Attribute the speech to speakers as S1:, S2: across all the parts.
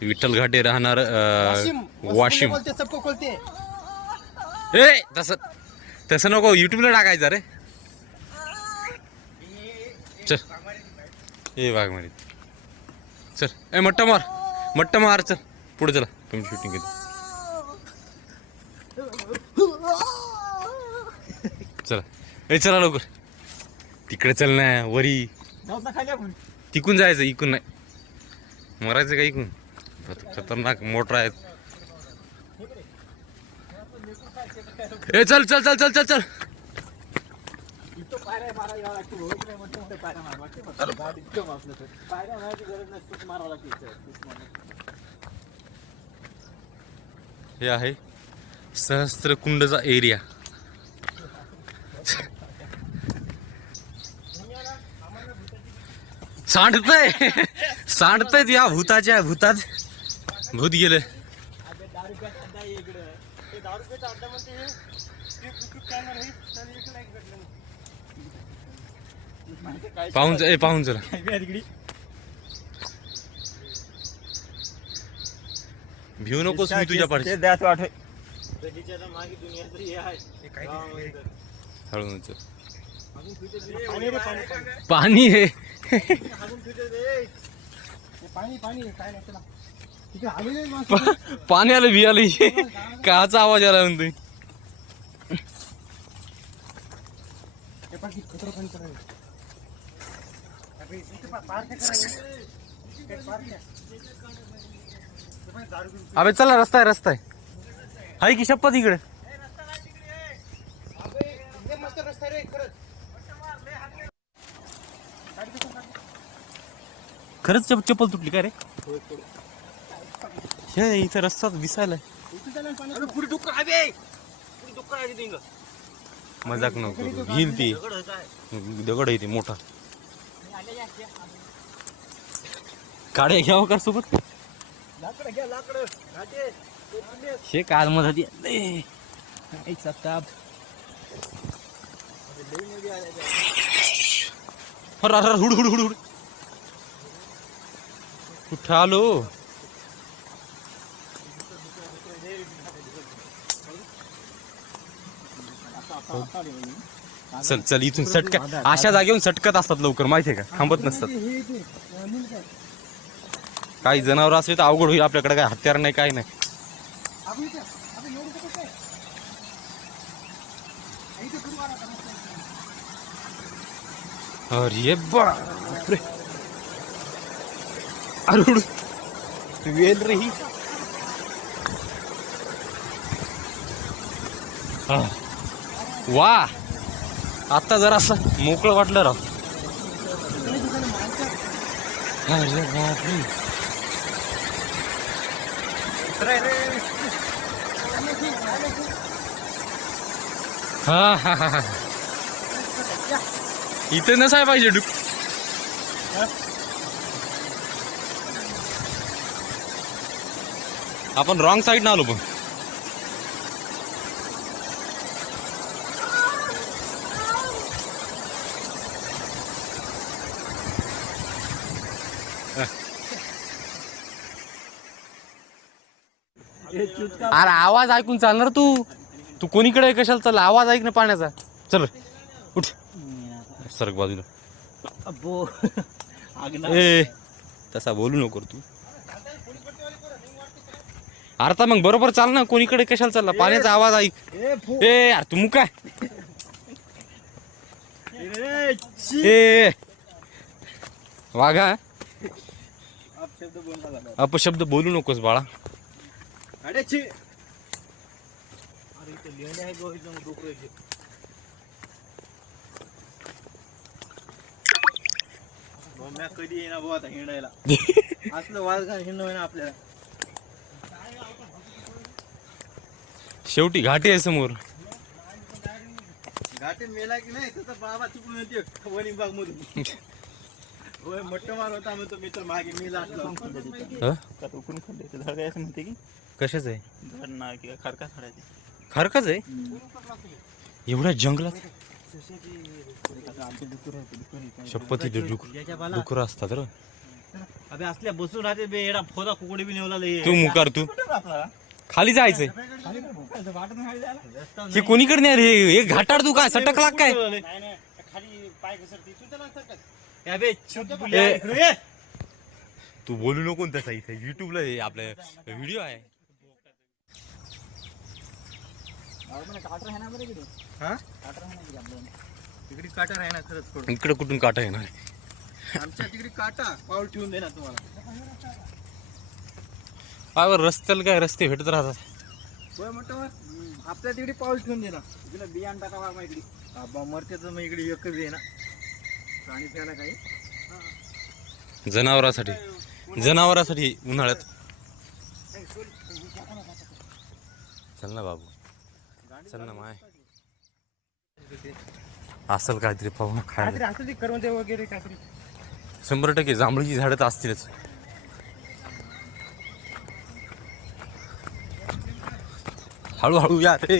S1: विठ्ठल घाटे राहणार
S2: वाशिम सबको बोलते
S1: ए तसं तसं नको युट्यूबला टाकायचं रे चल. ए वाघ मारी चल. ए मट्ट मार मट्ट मार चल. पुढे चला तुम्ही शूटिंग केली चला. ए चला लवकर. तिकडे चल ना वरी. तिकून जायचं इकून नाही. मरायचं का इकून? खतरनाक मोटर आहेत. ए चल चल चल चल चल चल. हे आहे सहस्त्रकुंडचा एरिया. सांडतय. सांडतय या भूताच्या भूतात. भूत गेले
S2: हे.
S1: पाहून ए पाहून चला? भिऊ नकोस मी तुझ्या पाठी
S2: ते द्या तू आठवे. कधीच्या तर मागे दुनियाचं हे आहे. गावामध्ये तर.
S1: हळून चल
S2: अजून future मध्ये पाणी
S1: आहे.
S2: हे पाणी पाणी काय नाही त्याला. तिकडे आलेले माणसं.
S1: पाणी आलं बी आलं काचा आवाज आला म्हणतो.
S2: अबे,
S1: चला रस्ता आहे रस्ता आहे. हाय की शपथ इकडे.
S2: खरंच.
S1: खरंच चप- चप्पल तुटली काय रे? हे इथं रस्ता दिसायला. मजाक नको करू. घेईल ती.
S2: दगड आहे
S1: ती मोठा. काड्या घ्यावं का सोबत. हे काल मध्ये. हुड हुड हुड हुड. कुठं आलो? चल चल इथून सटक. अशा जागेहून सटकत असतात लवकर माहितीये का? थांबत नसतात. काही जनावर असले तर अवघड होईल आपल्याकडे काय हत्यार नाही काय नाही. अरे बापरे. अरे वेल रे हा. वा. आता जरा असं मोकळं वाटलं राव. अरे हा हा हा. इथे नसाय पाहिजे डुक. आपण रॉंग साईड ना आलो पण. अरे आवाज ऐकून चालणार तू. तू कोणीकडे कशाला चालला? आवाज ऐक ना पाण्याचा. चल रे. उठ. सरक बाजूला. ए तसा बोलू नको रे तू. अरे तर मग बरोबर चाल ना. कोणीकडे कशाला चालला? पाण्याचा आवाज ऐक.
S2: ए
S1: यार तू मुका
S2: ए.
S1: वाघा.
S2: अपशब्द
S1: बोलू नकोस बाळा.
S2: अरे ची अरे इथे लिहिणे आहे गो इथं डोकं. मम्म्या कधी येईना भाऊ आता हिंडायला. असलं वाजगान हिंड ना आपल्याला.
S1: शेवटी घाटी आहे समोर.
S2: घाटे मेला की नाही तसं बाबा तिकडून येते वनिंग बाग मधून होय मट्ट मार होता म्हणतो मी तर मागे मी लाटला.
S1: ह?
S2: उकून खाल्ले ते झाड काय असं म्हणते की
S1: कशाच आहे?
S2: झाड ना किंवा खडका खडायचे
S1: खरकच आहे? एवढ्या जंगलात?
S2: आमचे डुकर आहे डुकर
S1: शपथ इथे डुक डुकर असतात र.
S3: अबे असल्या बसून राहते बे एडा फोदा कुकडी बी नेवला लय
S1: तू मुकार तू. खाली जायचंय.
S3: वाटत नाही जायला.
S1: हे कोणीकडे नाही रे? हे घाटाड तू काय सटक लाग काय?
S3: नाही नाही खाली पाय घसरते. तू त्याला सरकत.
S1: तू बोलू नको त्याचा इथे. युट्यूबला हे आपलं व्हिडिओ आहे.
S2: हा? तिकडे काटा आहे ना खरंच
S1: इकडे कुठून काटा येणार?
S2: आमच्या तिकडे काटा पाऊल ठेवून दे ना तुम्हाला.
S1: काय बरं रस्त्याला काय रस्ते भेटत राहतात?
S2: आपल्या तिकडे पाऊल ठेवून दे ना तिकडे बियाण इकडे. बाबा मरतेच मग इकडे एकच आहे ना. प्राणी प्यायला काही?
S1: जनावरासाठी. जनावरासाठी उन्हाळ्यात. चल ना बाबू. चल ना माय. असेल काहीतरी पाहू ना खायला.
S2: काहीतरी असं ते करवंदे वगैरे काहीतरी.
S1: शंभर टक्के जांभळीची झाडं तर असतीलच. हळूहळू या रे.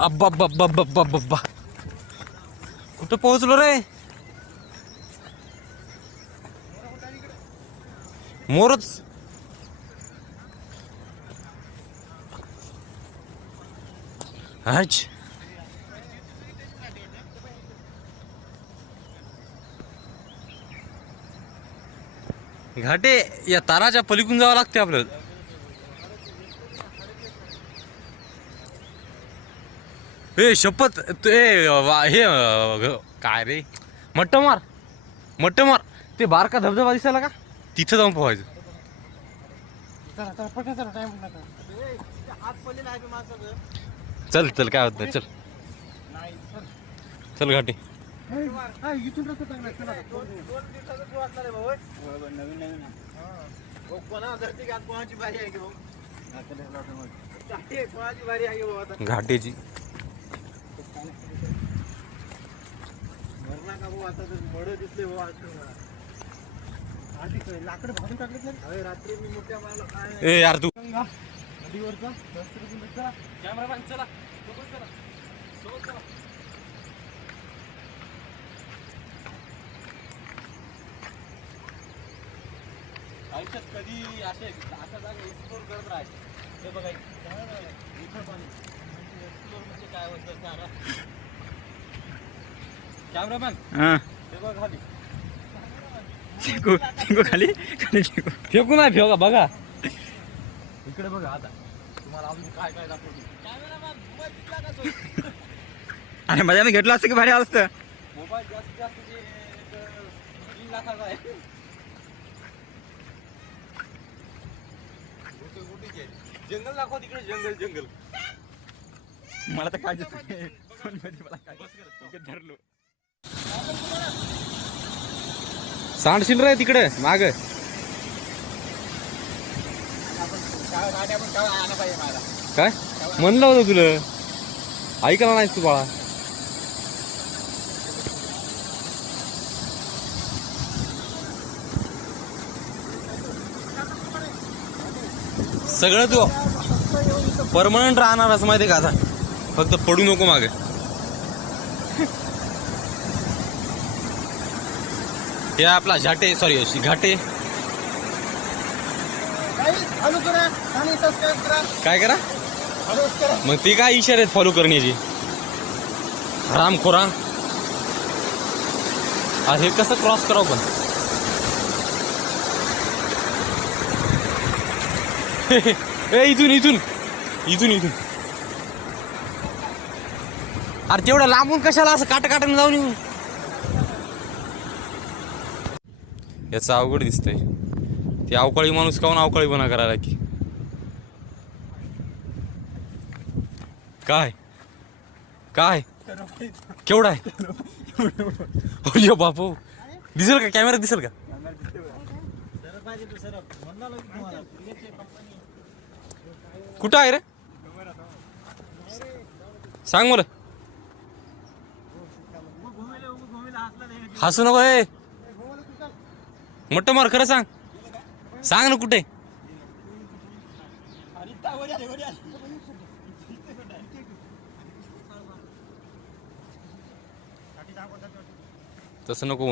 S1: अब्बा अब्बा अब्बा अब्बा अब्बा अब्बा कुठं पोहोचलो रे. मोरच. अच्छा घाटे या ताराच्या पलीकडून जावं लागते आपल्याला. ए शपथ तू हे काय रे? मट्ट मार मट्ट मार. ते बारका धबधबा दिसायला का? तिथं जाऊन पोहायचं.
S2: चला चला
S1: काय होत नाही चल
S3: नाही चल.
S1: चल घाटे. घाटेची.
S3: भरला का भाऊ? आता तर मड दिसले भाऊ
S2: लाकडं भाजून टाकले सर
S3: अरे रात्री मी मोठ्या मारला काय?
S1: ए यार तू.
S2: नदीवरचा. रस्ता बघून चला.
S1: कॅमेरामॅन चला. सोबत चला. सोबत चला. आयुष्यात कधी असे अशा जागा एक्सप्लोर करत राहायचे? हे बघा इथं पाणी. बघ खाली.
S3: खाली? खाली
S1: फेकू नाही फेका बघा. इकडे बघा आता. तुम्हाला अजून काय काय दाखवतो?
S3: अरे मजा मी घेतलं असतं की भारी असतं?
S1: मोबाईल जास्तीत जास्त तीन लाखाचा आहे. जंगल दाखवा तिकडे जंगल जंगल.
S3: मला तर काय मला काय धरलो.
S1: सांडशील रे तिकडे माग. काय? म्हणलं होतं तुला. ऐकला नाहीस तू बाळा. सगळं तू परमनंट राहणार असं माहिती आहे का आता? फक्त पडू नको मागे. हे आपला झाटे सॉरी घाटे.
S2: सबस्क्राईब करा
S1: काय करा? मग ते काय इशारे फॉलो करण्याची? हरामखोरा आज हे कसं क्रॉस करावं पण? ए इथून इथून. इथून इथून. अरे तेवढं लांबून कशाला असं काटकाटाने जाऊन येऊ? याचं अवघड दिसतंय. ते अवकाळी माणूस काऊन बना करायला की काय? काय? केवढा आहे? बापू. दिसेल का? कॅमेरा दिसेल का? कुठं आहे रे? सांग मला. हसू नको मोठं मार, खरं सांग. सांग ना कुठे. तसं नको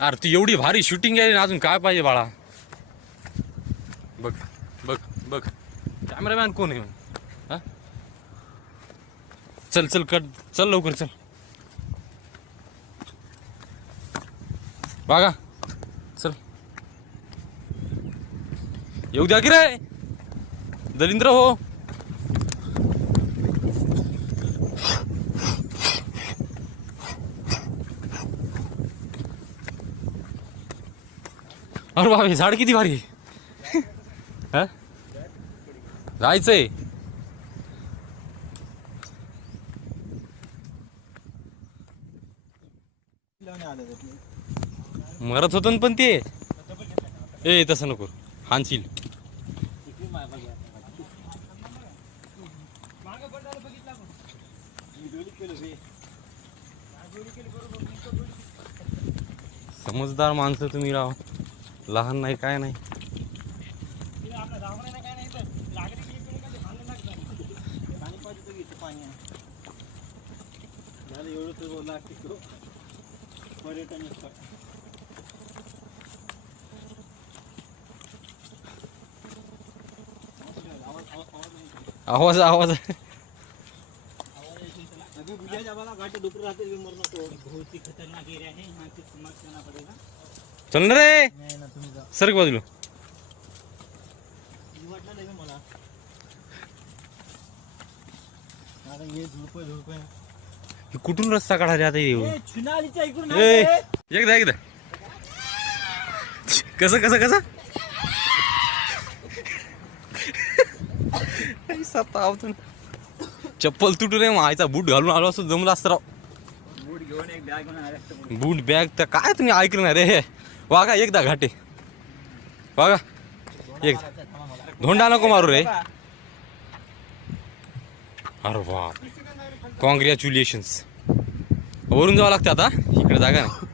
S1: अरे, तू एवढी भारी शूटिंग आहे ना, अजून काय पाहिजे बाळा? बघ बघ बघ. कॅमेरामॅन कोण आहे? हा चल चल कट. चल लवकर चल. बघा चल. येऊ द्या की रे? दलिंद्र हो. अरे बाबा हे झाड किती भारी आहे? जायचंय मरत होतं ना पण ते. ए तसं नको. हानशील. समजदार माणसं तुम्ही राव. लहान नाही काय नाही.
S3: पाणी पाहिजे तर घेतो पाणी आहे. झालं एवढं तर बोलला की तो पर्यटन स्थळ. आवाज आवाज आवाज
S1: आवाज.
S3: नाही.
S1: आवाज
S3: अभी बुझा जावाला घाटे डुकर राहते भी मरना तो बहुत ही खतरनाक एरिया है यहाँ से समझ करना पड़ेगा।
S1: चल ना रे। सर बाजूला
S3: वाटलं नाही का मला। आता हे
S1: हे। कुठून रस्ता काढायला आता येऊ
S3: ए, चुनालीच्या इकडून
S1: ए
S3: आले.
S1: एकदा एकदा कसं कसं कसं? ऐसा तावतून. चप्पल तुटून आहे मायचा बूट घालून आलो असतो जमलं असतं राव.
S3: बूट घेऊन एक बॅग घेऊन.
S1: बूट बॅग तर काय तुम्ही ऐकणार रे. हे वागा एकदा घाटे. वागा एक. धोंडा नको मारू रे. अरे वा कॉंग्रॅच्युलेशन्स वरून जावं लागतं आता. इकडे जागा नाही.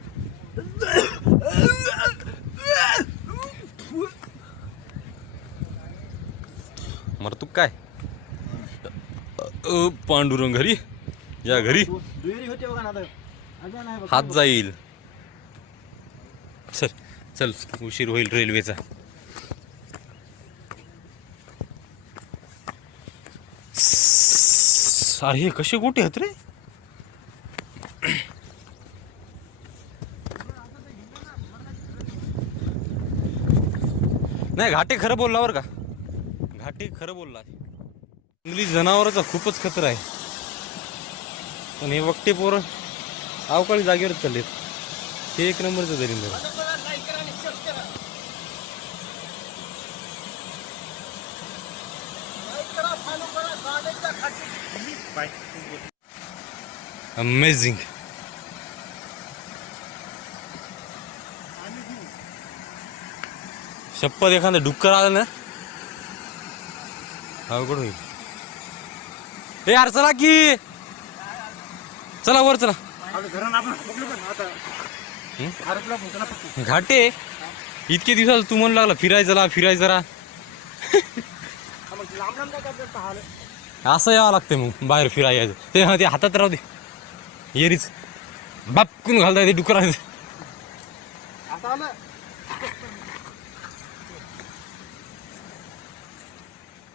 S1: मर तू काय? अ, पांडुरंग घरी? या घरी?
S3: हात
S1: जाईल. चल चल उशीर होईल रेल्वेचा. अरे हे कसे गोटे आहेत रे? नाही घाटे खरं बोलला का. घाटे खरं बोलला. जंगली जनावरांचा खूपच खतरा आहे. पण हे वक्ते पोरं अवकाळी जागेवरच चाललेत. हे एक नंबरचं दरिंदर अमेझिंग शपथ एखादा डुक्कर आलं ना अवघड होईल. ए यार चला की. चला वर चला. हं? घाटे. इतके दिवसात तू म्हणू लागला फिरायचं जरा
S2: हा, करतात पाहायला.
S1: असं यावं लागतं मग बाहेर फिरायचं ते हा, ते हातात राहू दे. येरीच. बापकून घालता ते डुकरा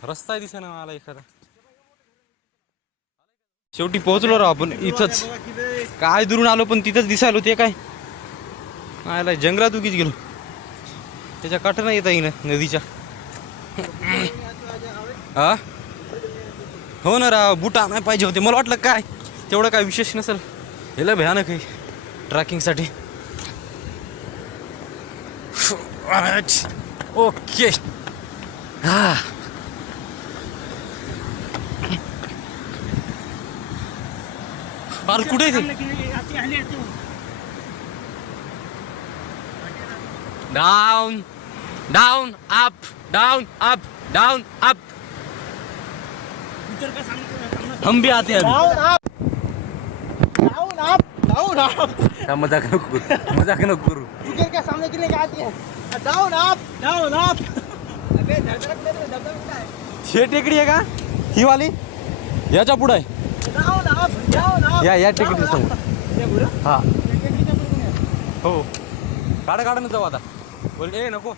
S1: रस्ता दिसे ना मला एखादा. शेवटी पोहोचलो राव आपण इथंच. काय दुरून आलो पण तिथंच दिसायलो ते काय? आयला जंगलात उगीच गेलो. त्याच्या काठं नाही येता येईन नदीच्या. हा? हो ना राव बुटा नाही पाहिजे होते. मला वाटलं काय? तेवढं काय विशेष नसेल. हेला भयानक आहे ट्रॅकिंगसाठी. ओके. हा. अरे कुठे आहे ते down, down, up, down, up, down, up. हम भी आते हैं अभी.
S2: डाउन अप डाउन अप
S1: क्या मजाक नको करू मजाक नको करू।
S2: टिकट के सामने के लिए क्या आती है? डाउन अप डाउन अप अबे धड़धड़क दे धड़धड़क है।
S1: हे टेकडी आहे का? ही वाली? याच्यापुढे आहे या या टेकडीच्या समोर. हा. हो. काढा काढा ना जाऊ आता. बोल. ए नको.